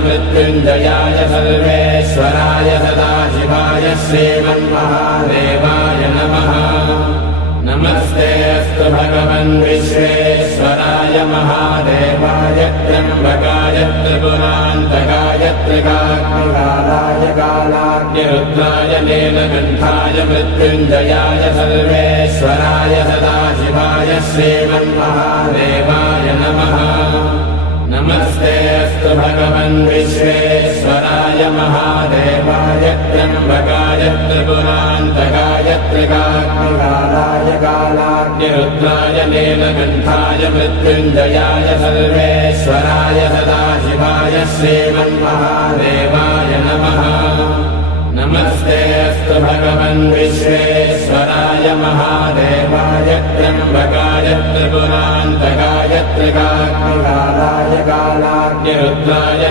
मृत्युञ्जयाय सर्वेश्वराय सदाशिवाय श्रीमन्महादेवाय नमः। नमस्ते अस्तु भगवन् विश्वेश्वराय महादेवाय त्र्यम्बकाय त्रिपुरान्तकाय त्रिकाग्निकालाय कालाग्निरुद्राय नीलकण्ठाय मृत्युञ्जयाय सर्वेश्वराय सदाशिवाय श्रीमन्महादेवाय नमः। नमस्ते अस्तु भगवन् विश्वेश्वराय महादेवाय त्र्यम्बकाय त्रिपुरान्तकाय त्रिकाग्निकालाय कालाग्निरुद्राय नीलकण्ठाय मृत्युञ्जयाय सर्वेश्वराय सदाशिवाय श्रीमन्महादेवाय नमः। नमस्ते अस्तु भगवन् विश्वेश्वराय महादेवाय त्र्यम्बकाय त्रिपुरान्तकाय त्रिकाग्निकालाय कालाग्निरुद्राय